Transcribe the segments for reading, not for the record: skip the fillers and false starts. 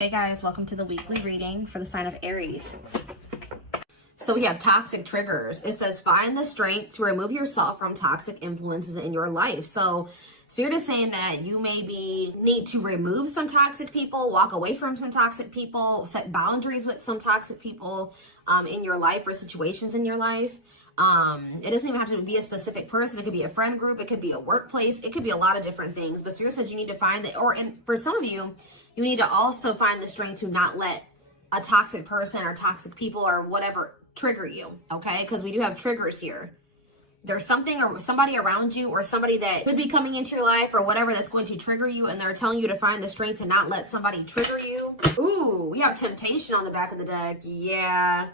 Hey guys, welcome to the weekly reading for the sign of Aries. So we have toxic triggers. It says find the strength to remove yourself from toxic influences in your life. So Spirit is saying that you maybe need to remove some toxic people, walk away from some toxic people, set boundaries with some toxic people in your life or situations in your life. It doesn't even have to be a specific person. It could be a friend group. It could be a workplace. It could be a lot of different things. But Spirit says you need to find that, and for some of you, you need to also find the strength to not let a toxic person or toxic people or whatever trigger you, okay? Because we do have triggers here. There's something or somebody around you or somebody that could be coming into your life or whatever that's going to trigger you, and they're telling you to find the strength to not let somebody trigger you. Ooh, we have temptation on the back of the deck. Yeah.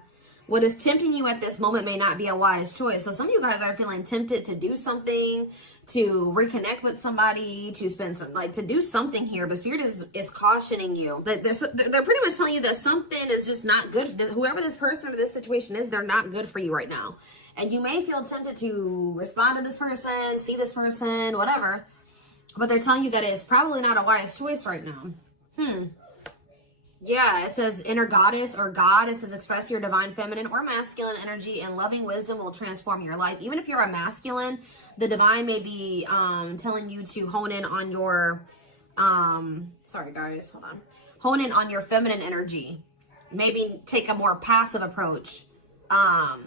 What is tempting you at this moment may not be a wise choice. So some of you guys are feeling tempted to do something, to reconnect with somebody, to spend some, to do something here. But Spirit is cautioning you. That they're pretty much telling you that something is just not good. Whoever this person or this situation is, they're not good for you right now. And you may feel tempted to respond to this person, see this person, whatever. But they're telling you that it's probably not a wise choice right now. Yeah, it says inner goddess or God. It says express your divine feminine or masculine energy, and loving wisdom will transform your life. Even if you're a masculine, the divine may be telling you to hone in on your, sorry guys, hold on. Hone in on your feminine energy. Maybe take a more passive approach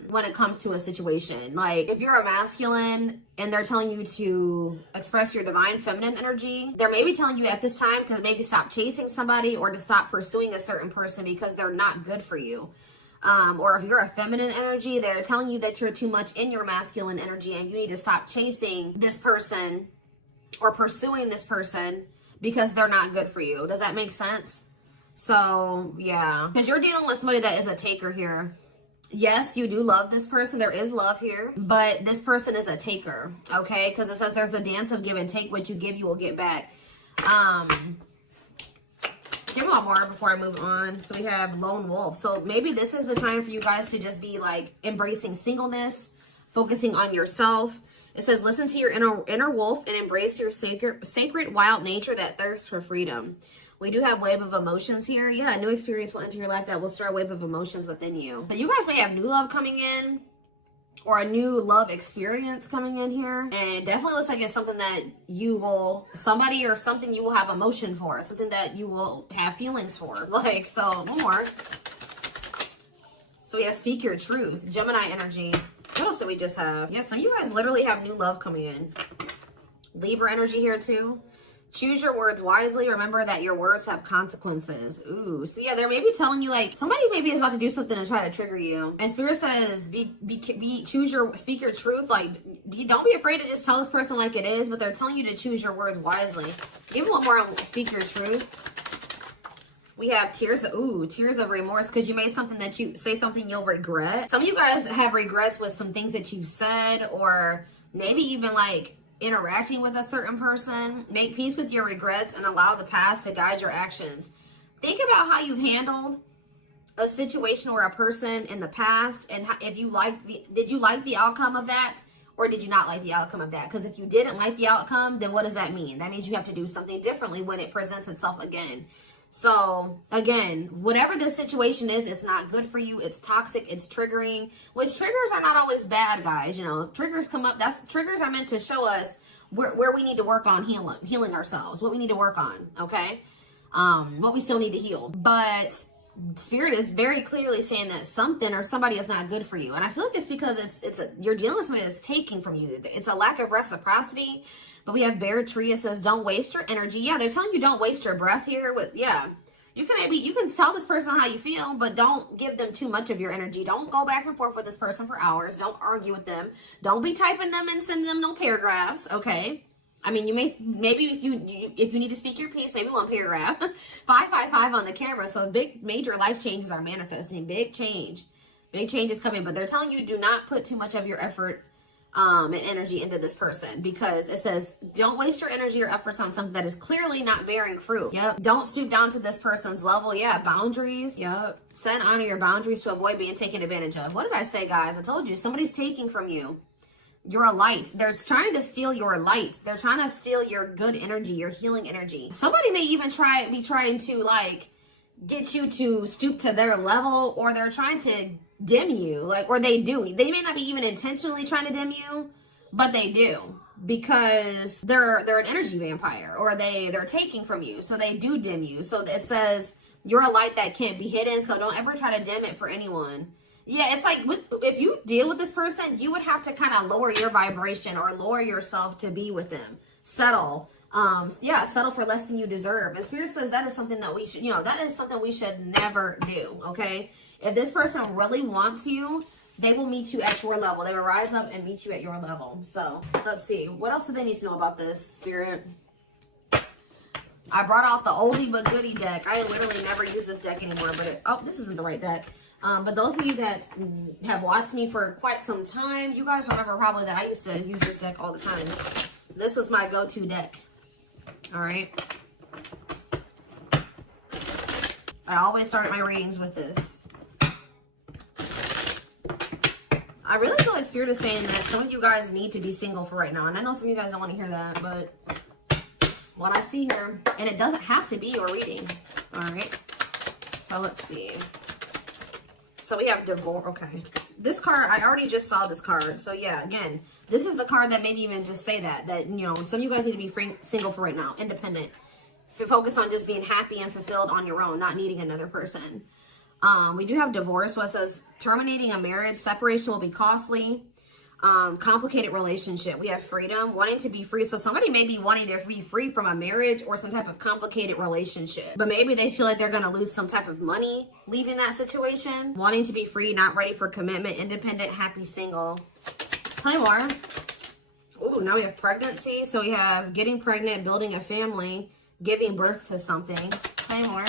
when it comes to a situation. Like if you're a masculine and they're telling you to express your divine feminine energy, they're maybe telling you at this time to maybe stop chasing somebody or to stop pursuing a certain person because they're not good for you. Or if you're a feminine energy, they're telling you that you're too much in your masculine energy and you need to stop chasing this person or pursuing this person because they're not good for you. Does that make sense? So yeah, because you're dealing with somebody that is a taker here. Yes, you do love this person. There is love here, but this person is a taker, okay? Because it says there's a dance of give and take. What you give, you will get back. Give me one more before I move on. So we have lone wolf. So maybe this is the time for you guys to just be like embracing singleness, focusing on yourself. It says listen to your inner wolf and embrace your sacred wild nature that thirsts for freedom. We do have wave of emotions here. Yeah, a new experience will enter your life that will stir a wave of emotions within you. So you guys may have new love coming in or a new love experience coming in here. And it definitely looks like it's something that you will, somebody or something you will have emotion for. Something that you will have feelings for. Like, so, one more. So we have speak your truth. Gemini energy. What else do we just have? Yeah, some of you guys literally have new love coming in. Libra energy here too. Choose your words wisely. Remember that your words have consequences. Ooh. So yeah, they're maybe telling you like somebody maybe is about to do something and try to trigger you. And Spirit says speak your truth. Like don't be afraid to just tell this person like it is, but they're telling you to choose your words wisely. Give me one more on speak your truth. We have tears of remorse because you made something that you say something you'll regret. Some of you guys have regrets with some things that you've said, or maybe even like interacting with a certain person. Make peace with your regrets and allow the past to guide your actions. Think about how you've handled a situation or a person in the past, and if you did you like the outcome of that, or did you not like the outcome of that? Because if you didn't like the outcome, then what does that mean? That means you have to do something differently when it presents itself again. So again, whatever this situation is, it's not good for you. It's toxic. It's triggering, which triggers are not always bad, guys. You know, triggers come up. Triggers are meant to show us where we need to work on healing ourselves, what we need to work on. Okay. What we still need to heal. But Spirit is very clearly saying that something or somebody is not good for you. And I feel like it's because you're dealing with somebody that's taking from you. It's a lack of reciprocity. But we have Bear Tree. It says, don't waste your energy. Yeah, they're telling you don't waste your breath here. You can tell this person how you feel, but don't give them too much of your energy. Don't go back and forth with this person for hours. Don't argue with them. Don't be typing them and sending them no paragraphs, okay? I mean, maybe if you need to speak your piece, maybe one paragraph. 555 on the camera. So major life changes are manifesting. Big change is coming. But they're telling you do not put too much of your effort and energy into this person, because it says don't waste your energy or efforts on something that is clearly not bearing fruit. Yep. Don't stoop down to this person's level. Yeah. Boundaries. Yep. Set and honor your boundaries to avoid being taken advantage of. What did I say, guys? I told you somebody's taking from you. You're a light. They're trying to steal your light. They're trying to steal your good energy, your healing energy. Somebody may even be trying to like get you to stoop to their level, or they're trying to dim you, like, or they do. They may not be even intentionally trying to dim you, but they do, because they're an energy vampire, or they're taking from you, so they do dim you. So it says you're a light that can't be hidden, so don't ever try to dim it for anyone. Yeah, it's like if you deal with this person, you would have to kind of lower your vibration or lower yourself to be with them. Settle. Yeah, settle for less than you deserve. And Spirit says that is something that we should, that is something we should never do, okay? If this person really wants you, they will meet you at your level. They will rise up and meet you at your level. So, let's see. What else do they need to know about this, Spirit? I brought out the oldie but goodie deck. I literally never use this deck anymore, but oh, this isn't the right deck. But those of you that have watched me for quite some time, you guys remember probably that I used to use this deck all the time. This was my go-to deck. All right. I always start my readings with this. I really feel like Spirit is saying that some of you guys need to be single for right now. And I know some of you guys don't want to hear that, but what I see here, and it doesn't have to be your reading. All right. So let's see. So we have divorce. Okay. This card, I already just saw this card. So yeah, again, this is the card that maybe even just say that some of you guys need to be single for right now, independent. Focus on just being happy and fulfilled on your own, not needing another person. We do have divorce, what says terminating a marriage, separation will be costly, complicated relationship. We have freedom, wanting to be free. So somebody may be wanting to be free from a marriage or some type of complicated relationship, but maybe they feel like they're going to lose some type of money leaving that situation. Wanting to be free, not ready for commitment, independent, happy, single. Tell me more. Oh, now we have pregnancy. So we have getting pregnant, building a family, giving birth to something. Tell me more.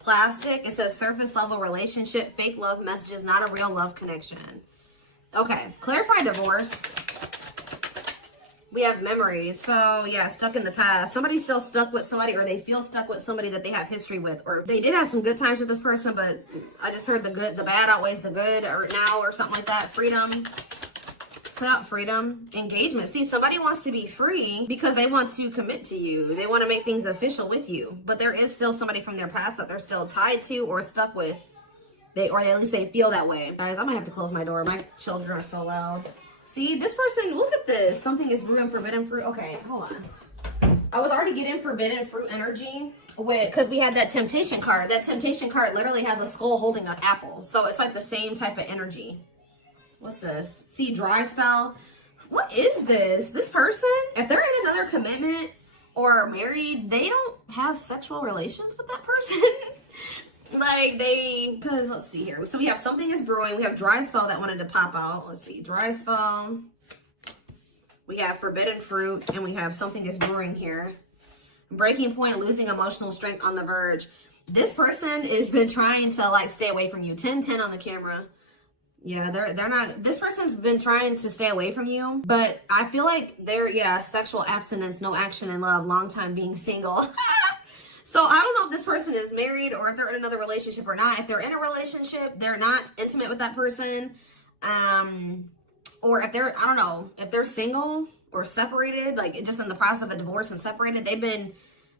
Plastic. It says surface level relationship, fake love messages, not a real love connection. Okay, clarify divorce. We have memories. So yeah, stuck in the past. Somebody's still stuck with somebody, or they feel stuck with somebody that they have history with, or they did have some good times with this person, but I just heard the bad outweighs the good, or now, or something like that. Freedom. Put out freedom. Engagement. See, somebody wants to be free because they want to commit to you. They want to make things official with you, but there is still somebody from their past that they're still tied to or stuck with. Or at least they feel that way. Guys, I might have to close my door. My children are so loud. See, this person, look at this. Something is brewing forbidden fruit. Okay, hold on. I was already getting forbidden fruit energy because we had that temptation card. That temptation card literally has a skull holding an apple. So it's like the same type of energy. What's this? See, dry spell. What is this? This person, if they're in another commitment or married, they don't have sexual relations with that person. Like because let's see here. So we have something is brewing. We have dry spell that wanted to pop out. Let's see, dry spell. We have forbidden fruit, and we have something is brewing here. Breaking point, losing emotional strength, on the verge. This person has been trying to like stay away from you. 10-10 on the camera. Yeah, they're not. This person's been trying to stay away from you, but I feel like they're sexual abstinence, no action in love, long time being single. So I don't know if this person is married or if they're in another relationship or not. If they're in a relationship, they're not intimate with that person. Or if they're, I don't know, if they're single or separated, like just in the process of a divorce and separated, they've been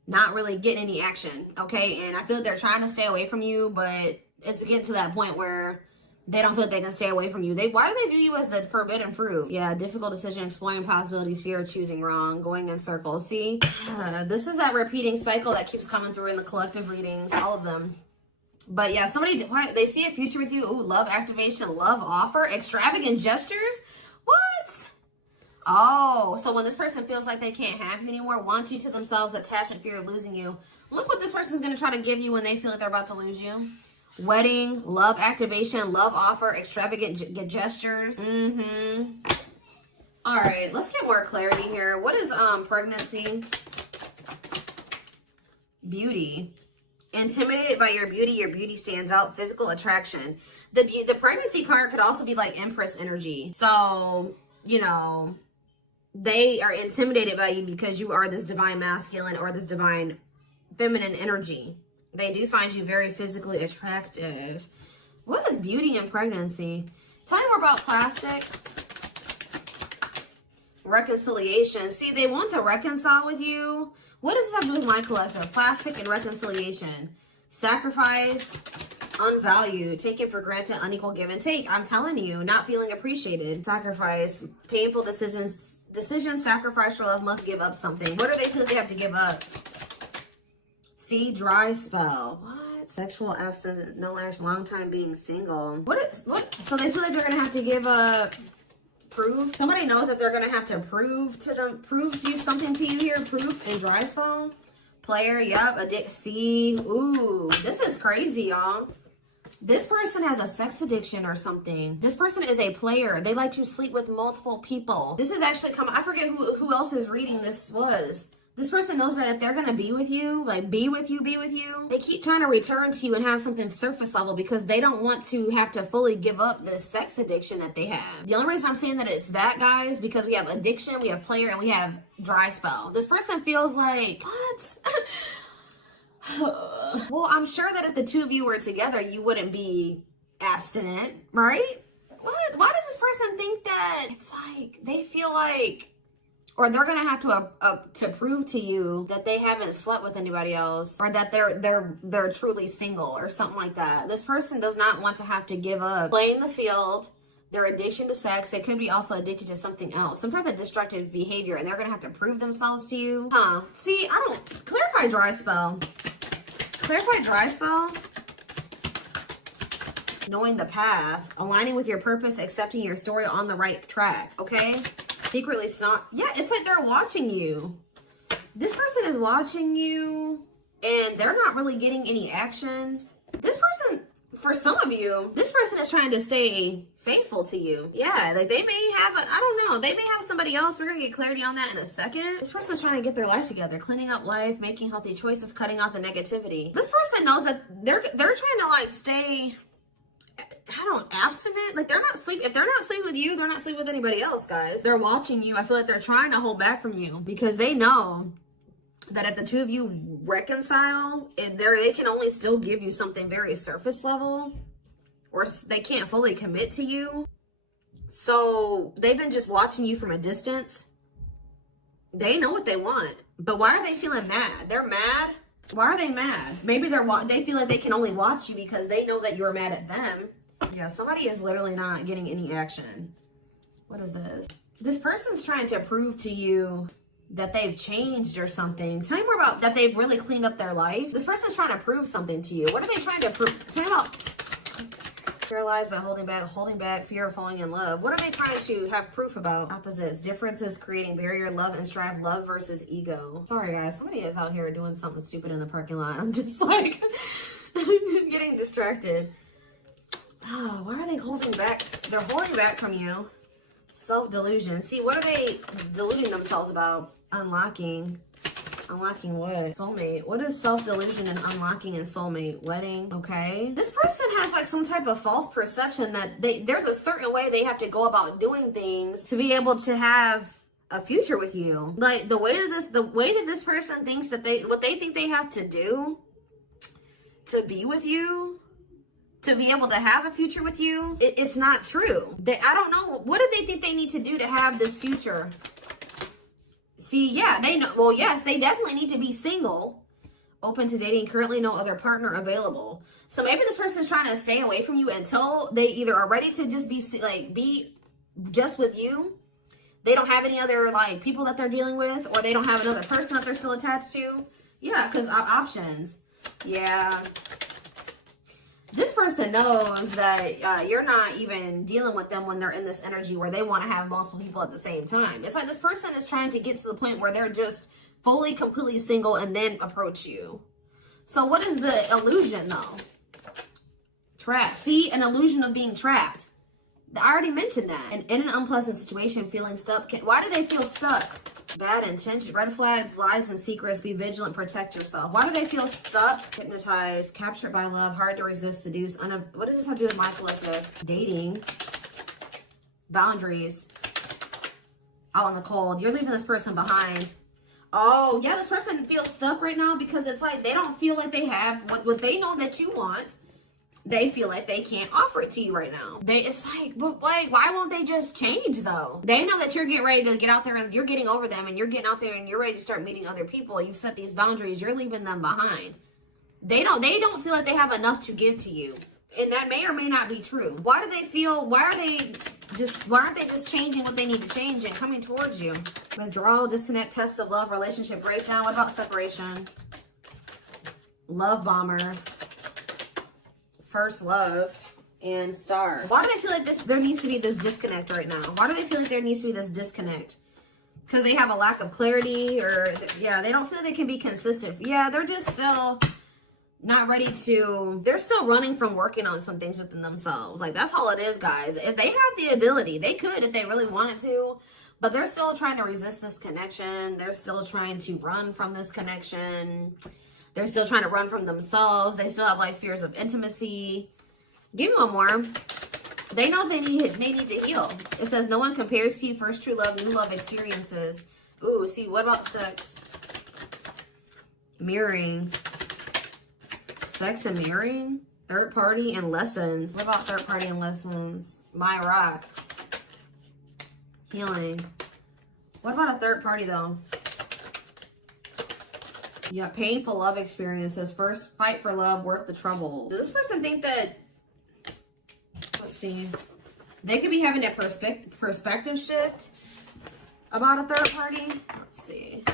not really getting any action, okay? And I feel like they're trying to stay away from you, but it's getting to that point where they don't feel like they can stay away from you. Why do they view you as the forbidden fruit? Yeah, difficult decision, exploring possibilities, fear of choosing wrong, going in circles. See, this is that repeating cycle that keeps coming through in the collective readings, all of them. But yeah, they see a future with you. Ooh, love activation, love offer, extravagant gestures. What? Oh, so when this person feels like they can't have you anymore, wants you to themselves, attachment, fear of losing you. Look what this person's going to try to give you when they feel like they're about to lose you. Wedding, love activation, love offer, extravagant gestures. All right, let's get more clarity here. What is pregnancy? Beauty. Intimidated by your beauty stands out, physical attraction. The pregnancy card could also be like Empress energy. So, they are intimidated by you because you are this divine masculine or this divine feminine energy. They do find you very physically attractive. What is beauty and pregnancy? Tell me more about plastic. Reconciliation. See, they want to reconcile with you. What does this have to do with my collective? Plastic and reconciliation. Sacrifice, unvalued, taken for granted, unequal give and take. I'm telling you, not feeling appreciated. Sacrifice, painful decisions, sacrifice for love, must give up something. What do they feel they have to give up? See, dry spell. What? Sexual absence, no lash, long time being single. What? So they feel like they're gonna have to give up. Proof. Somebody knows that they're gonna have to prove to you something to you here. Proof and dry spell. Player, yep. See, ooh, this is crazy, y'all. This person has a sex addiction or something. This person is a player. They like to sleep with multiple people. This is actually I forget who else's reading this was. This person knows that if they're going to be with you, like be with you, they keep trying to return to you and have something surface level because they don't want to have to fully give up this sex addiction that they have. The only reason I'm saying that it's that, guys, because we have addiction, we have player, and we have dry spell. This person feels like, what? Well, I'm sure that if the two of you were together, you wouldn't be abstinent, right? What? Why does this person think that? It's like they feel like, or they're gonna have to prove to you that they haven't slept with anybody else, or that they're truly single, or something like that. This person does not want to have to give up playing the field. Their addiction to sex. They could be also addicted to something else, some type of destructive behavior, and they're gonna have to prove themselves to you. See, I don't clarify dry spell. Clarify dry spell. Knowing the path, aligning with your purpose, accepting your story, on the right track. Okay. Secretly snot. Yeah, it's like they're watching you. This person is watching you and they're not really getting any action. This person, for some of you, this person is trying to stay faithful to you. Yeah, like they may have, I don't know, they may have somebody else. We're gonna get clarity on that in a second. This person's trying to get their life together, cleaning up life, making healthy choices, cutting out the negativity. This person knows that they're trying to like stay, abstinent. Like they're not sleeping. If they're not sleeping with you, they're not sleeping with anybody else, guys. They're watching you. I feel like they're trying to hold back from you because they know that if the two of you reconcile, they can only still give you something very surface level, or they can't fully commit to you. So they've been just watching you from a distance. They know what they want, but why are they feeling mad? They're mad. Why are they mad? Maybe they feel like they can only watch you because they know that you're mad at them. Yeah, somebody is literally not getting any action. What is this? This person's trying to prove to you that they've changed or something. Tell me more about that. They've really cleaned up their life. This person's trying to prove something to you. What are they trying to prove? Tell me about paralyzed by holding back, fear of falling in love. What are they trying to have proof about? Opposites, differences, creating barrier, love and strive, love versus ego. Sorry guys, somebody is out here doing something stupid in the parking lot. I'm just like getting distracted. Oh, why are they holding back? They're holding back from you. Self-delusion. See, what are they deluding themselves about? Unlocking what? Soulmate. What is self-delusion and unlocking and soulmate? Wedding. Okay. This person has like some type of false perception that there's a certain way they have to go about doing things to be able to have a future with you. Like the way that this person thinks that what they think they have to do to be with you, to be able to have a future with you, it's not true. I don't know. What do they think they need to do to have this future? See, yeah, they know. Well, yes, they definitely need to be single, open to dating, currently no other partner available. So maybe this person is trying to stay away from you until they either are ready to just be just with you. They don't have any other like people that they're dealing with, or they don't have another person that they're still attached to. Yeah, because options. Yeah. This person knows that you're not even dealing with them when they're in this energy where they want to have multiple people at the same time. It's like this person is trying to get to the point where they're just fully, completely single and then approach you. So what is the illusion though? Trapped. See, an illusion of being trapped. I already mentioned that. And in an unpleasant situation, feeling stuck. Why do they feel stuck? Bad intention, red flags, lies and secrets, be vigilant, protect yourself. Why do they feel stuck? Hypnotized, captured by love, hard to resist, seduce. What does this have to do with my collective? Dating, boundaries, out in the cold. You're leaving this person behind. Oh, yeah, this person feels stuck right now because it's like they don't feel like they have what they know that you want. They feel like they can't offer it to you right now. It's like, but like, why won't they just change though? They know that you're getting ready to get out there and you're getting over them and you're getting out there and you're ready to start meeting other people. You've set these boundaries. You're leaving them behind. They don't feel like they have enough to give to you. And that may or may not be true. Why aren't they just changing what they need to change and coming towards you? Withdrawal, disconnect, test of love, relationship breakdown. What about separation? Love bomber. First love. And star. Why do they feel like there needs to be this disconnect right now? Why do they feel like there needs to be this disconnect? Because they have a lack of clarity, or yeah, they don't feel they can be consistent. Yeah, they're just still not ready to, they're still running from working on some things within themselves. Like, that's all it is, guys. If they have the ability, they could if they really wanted to, but they're still trying to resist this connection. They're still trying to run from this connection. They're still trying to run from themselves. They still have like fears of intimacy. Give me one more. They know they need to heal. It says no one compares to you. First true love, new love experiences. Ooh, see, what about sex? Mirroring. Sex and mirroring. Third party and lessons. What about third party and lessons? My rock. Healing. What about a third party though? Yeah, painful love experiences. First fight for love, worth the trouble. Does this person think that, let's see, they could be having a perspective shift about a third party? Let's see.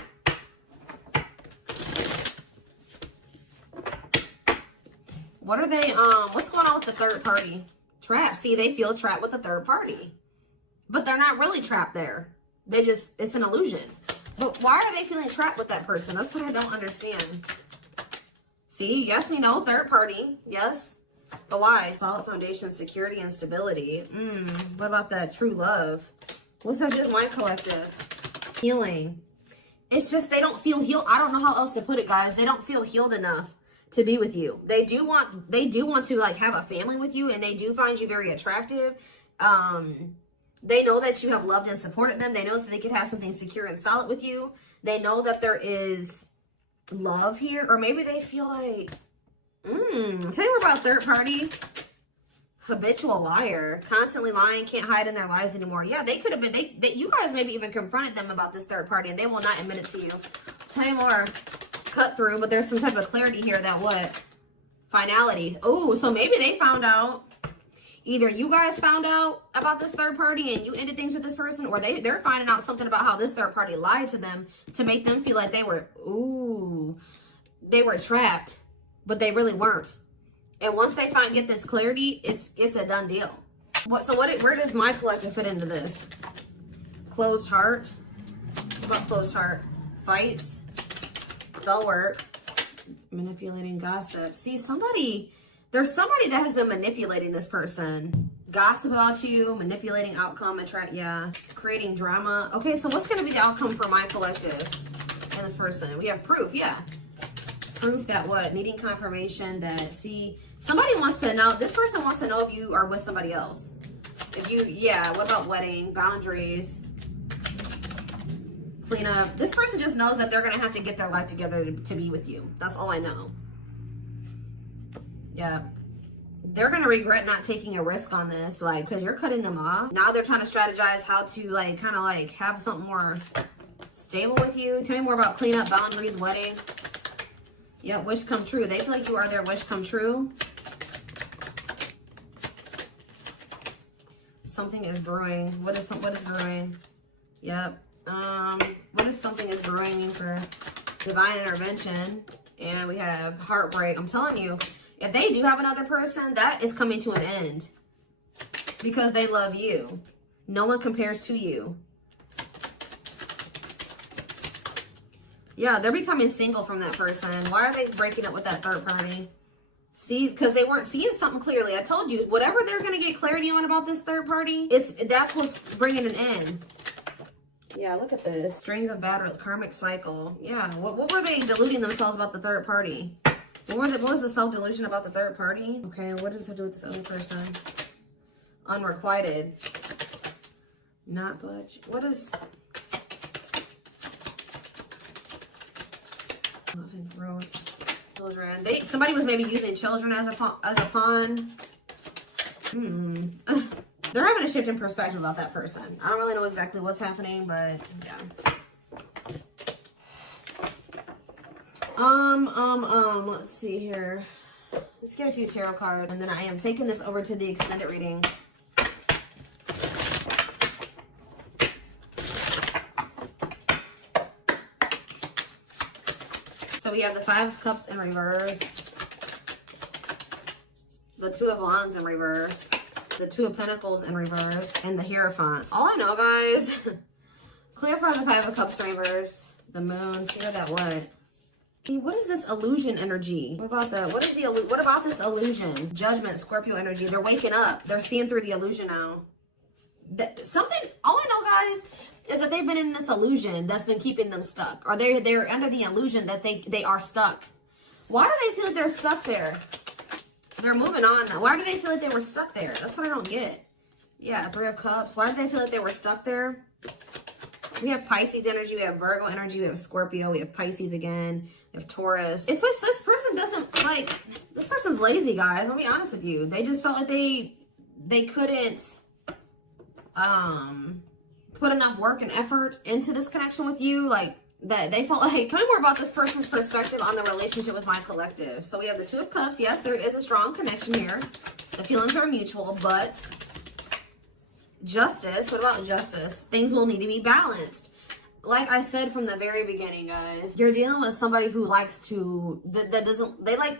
What are they, what's going on with the third party? Trapped. See, they feel trapped with the third party. But they're not really trapped there. They just, it's an illusion. But why are they feeling trapped with that person? That's what I don't understand. See, yes, we know, third party, yes. But why? Solid foundation, security, and stability. What about that true love? What's that just mind collective? Healing. It's just they don't feel healed. I don't know how else to put it, guys. They don't feel healed enough to be with you. They do want to like have a family with you, and they do find you very attractive. They know that you have loved and supported them. They know that they could have something secure and solid with you. They know that there is love here, or maybe they feel like, tell you more about third party. Habitual liar, constantly lying, can't hide in their lies anymore. Yeah, they could have been, you guys maybe even confronted them about this third party, and they will not admit it to you. Tell you more. Cut through, but there's some type of clarity here that what? Finality. Oh, so maybe they found out. Either you guys found out about this third party and you ended things with this person, or they're finding out something about how this third party lied to them to make them feel like they were trapped, but they really weren't. And once they get this clarity, it's a done deal. Where does my collective fit into this? Closed heart. What about closed heart? Fights. Spell work. Manipulating, gossip. See, there's somebody that has been manipulating this person. Gossip about you, manipulating outcome, creating drama. Okay, so what's going to be the outcome for my collective and this person? We have proof, yeah. Proof that what? Needing confirmation that, see, somebody wants to know, this person wants to know if you are with somebody else. What about wedding, boundaries, cleanup? This person just knows that they're going to have to get their life together to be with you. That's all I know. Yeah, they're going to regret not taking a risk on this, like, because you're cutting them off. Now they're trying to strategize how to, like, kind of, like, have something more stable with you. Tell me more about cleanup, boundaries, wedding. Yeah, wish come true. They feel like you are their wish come true. Something is brewing. What is brewing? Yep. What is something is brewing for divine intervention? And we have heartbreak. I'm telling you, if they do have another person, that is coming to an end because they love you. No one compares to you. Yeah, they're becoming single from that person. Why are they breaking up with that third party? See, because they weren't seeing something clearly. I told you, whatever they're going to get clarity on about this third party, that's what's bringing an end. Yeah, look at this. String of bad karmic cycle. Yeah, what were they deluding themselves about the third party? What was the self-delusion about the third party? Okay, what does it do with this other person? Unrequited. Not budge. What is... Nothing wrote. Children. Somebody was maybe using children as a pawn. They're having a shift in perspective about that person. I don't really know exactly what's happening, but yeah. Let's see here. Let's get a few tarot cards, and then I am taking this over to the extended reading. So we have the Five of Cups in reverse, the Two of Wands in reverse, the Two of Pentacles in reverse, and the Hierophant. All I know, guys, clarify the Five of Cups in reverse, the Moon, clear that what? See, what is this illusion energy? What about this illusion? Judgment, Scorpio energy. They're waking up. They're seeing through the illusion now. All I know, guys, is that they've been in this illusion that's been keeping them stuck. Or they're under the illusion that they are stuck. Why do they feel like they're stuck there? They're moving on now. Why do they feel like they were stuck there? That's what I don't get. Yeah, Three of Cups. Why do they feel like they were stuck there? We have Pisces energy, we have Virgo energy, we have Scorpio, we have Pisces again, we have Taurus. It's like this person doesn't, like, this person's lazy, guys. I'll be honest with you. They just felt like they couldn't put enough work and effort into this connection with you. Like, that they felt like, tell me more about this person's perspective on the relationship with my collective. So we have the Two of Cups. Yes, there is a strong connection here. The feelings are mutual, but Justice. What about justice? Things will need to be balanced. Like I said from the very beginning, guys, you're dealing with somebody who likes to, they like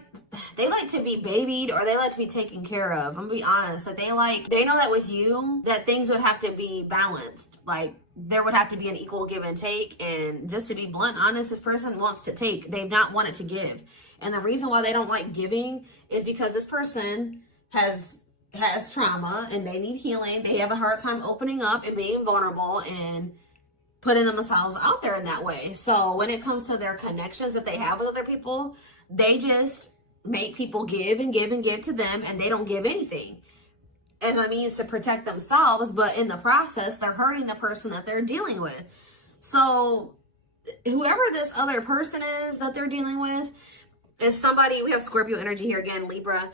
to be babied, or they like to be taken care of. I'm gonna be honest. Like, they know that with you, that things would have to be balanced. Like, there would have to be an equal give and take. And just to be blunt, honest, this person wants to take. They've not wanted to give. And the reason why they don't like giving is because this person has trauma and they need healing. They have a hard time opening up and being vulnerable and putting themselves out there in that way. So when it comes to their connections that they have with other people, they just make people give and give and give to them, and they don't give anything as a means to protect themselves. But in the process, they're hurting the person that they're dealing with. So whoever this other person is that they're dealing with is somebody, we have Scorpio energy here again, Libra.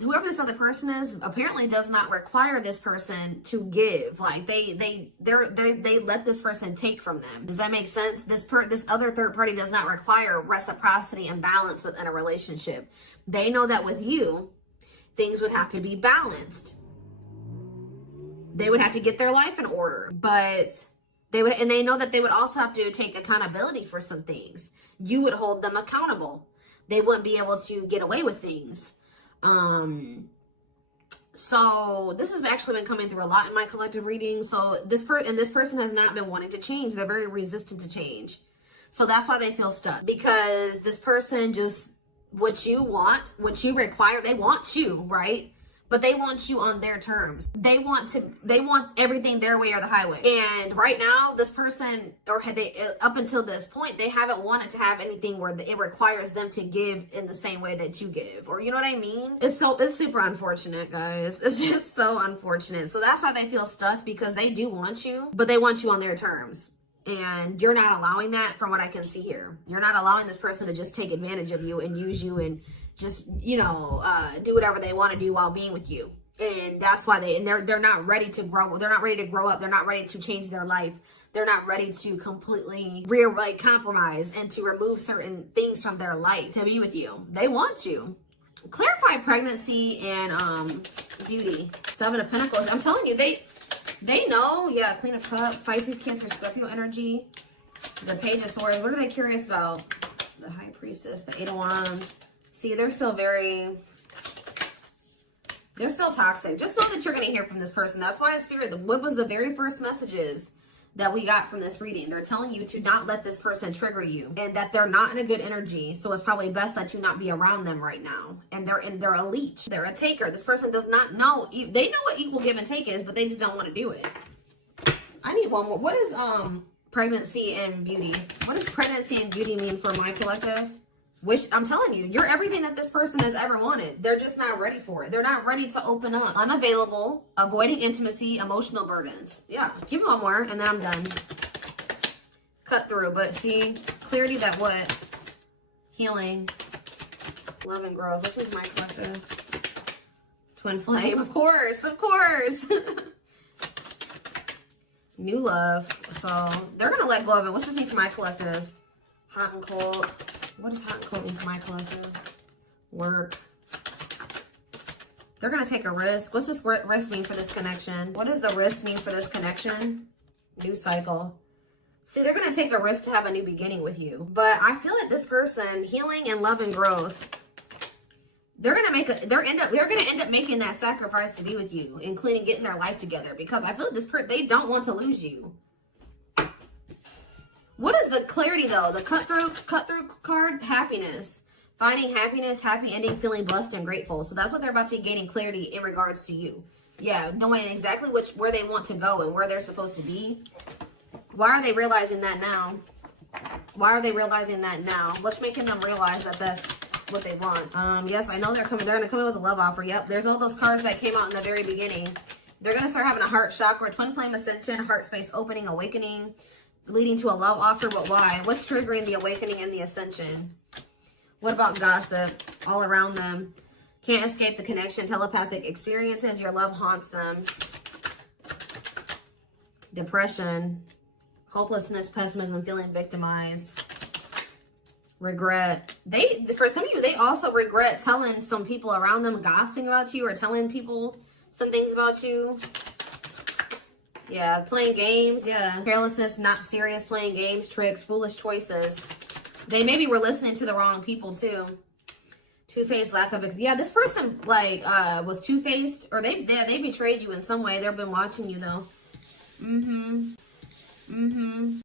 Whoever this other person is apparently does not require this person to give. Like, they let this person take from them. Does that make sense? This other third party does not require reciprocity and balance within a relationship. They know that with you, things would have to be balanced. They would have to get their life in order, but they know that they would also have to take accountability for some things. You would hold them accountable. They wouldn't be able to get away with things. So this has actually been coming through a lot in my collective reading. So this person has not been wanting to change. They're very resistant to change. So that's why they feel stuck, because this person just, what you want, what you require, they want you, right? But they want you on their terms. They want everything their way or the highway. And right now, this person, up until this point, they haven't wanted to have anything where it requires them to give in the same way that you give. Or, you know what I mean? It's super unfortunate, guys. It's just so unfortunate. So that's why they feel stuck, because they do want you, but they want you on their terms. And you're not allowing that, from what I can see here. You're not allowing this person to just take advantage of you and use you and just, do whatever they want to do while being with you. And that's why they're not ready to grow. They're not ready to grow up. They're not ready to change their life. They're not ready to completely compromise and to remove certain things from their life to be with you. They want you. Clarify pregnancy and beauty. Seven of Pentacles. I'm telling you, they know. Yeah, Queen of Cups, Pisces, Cancer, Scorpio energy. The Page of Swords. What are they curious about? The High Priestess, the Eight of Wands. See, they're still toxic. Just know that you're going to hear from this person. That's why in Spirit, what was the very first messages that we got from this reading? They're telling you to not let this person trigger you, and that they're not in a good energy. So it's probably best that you not be around them right now. And they're a leech. They're a taker. This person does not know. They know what equal give and take is, but they just don't want to do it. I need one more. What is pregnancy and beauty? What does pregnancy and beauty mean for my collective? Which, I'm telling you, you're everything that this person has ever wanted. They're just not ready for it. They're not ready to open up. Unavailable, avoiding intimacy, emotional burdens. Yeah, give me one more, and then I'm done. Cut through, but see, clarity that what? Healing, love and growth. This was my collective. Twin flame, of course, of course. New love. So, they're going to let go of it. What's this mean for my collective? Hot and cold. What is hot and cold mean for my collective? Work. They're going to take a risk. What's this risk mean for this connection? What does the risk mean for this connection? New cycle. See, they're going to take a risk to have a new beginning with you. But I feel like this person, healing and love and growth, they're going to end up making that sacrifice to be with you, including getting their life together, because I feel like this person, they don't want to lose you. What is the clarity though? The cut through card, happiness. Finding happiness, happy ending, feeling blessed and grateful. So that's what they're about to be gaining clarity in regards to you. Yeah, knowing exactly where they want to go and where they're supposed to be. Why are they realizing that now? Why are they realizing that now? What's making them realize that that's what they want? Yes, I know they're gonna come in with a love offer. Yep, there's all those cards that came out in the very beginning. They're gonna start having a heart chakra, twin flame ascension, heart space opening, awakening, leading to a love offer. But why? What's triggering the awakening and the ascension? What about gossip all around them? Can't escape the connection, telepathic experiences. Your love haunts them. Depression, hopelessness, pessimism, feeling victimized. Regret. For some of you, they also regret telling some people around them, gossiping about you or telling people some things about you. Yeah, playing games. Yeah, carelessness, not serious, playing games, tricks, foolish choices. They maybe were listening to the wrong people too. Two-faced, lack of... Yeah, this person, like, was two-faced. Or they betrayed you in some way. They've been watching you, though.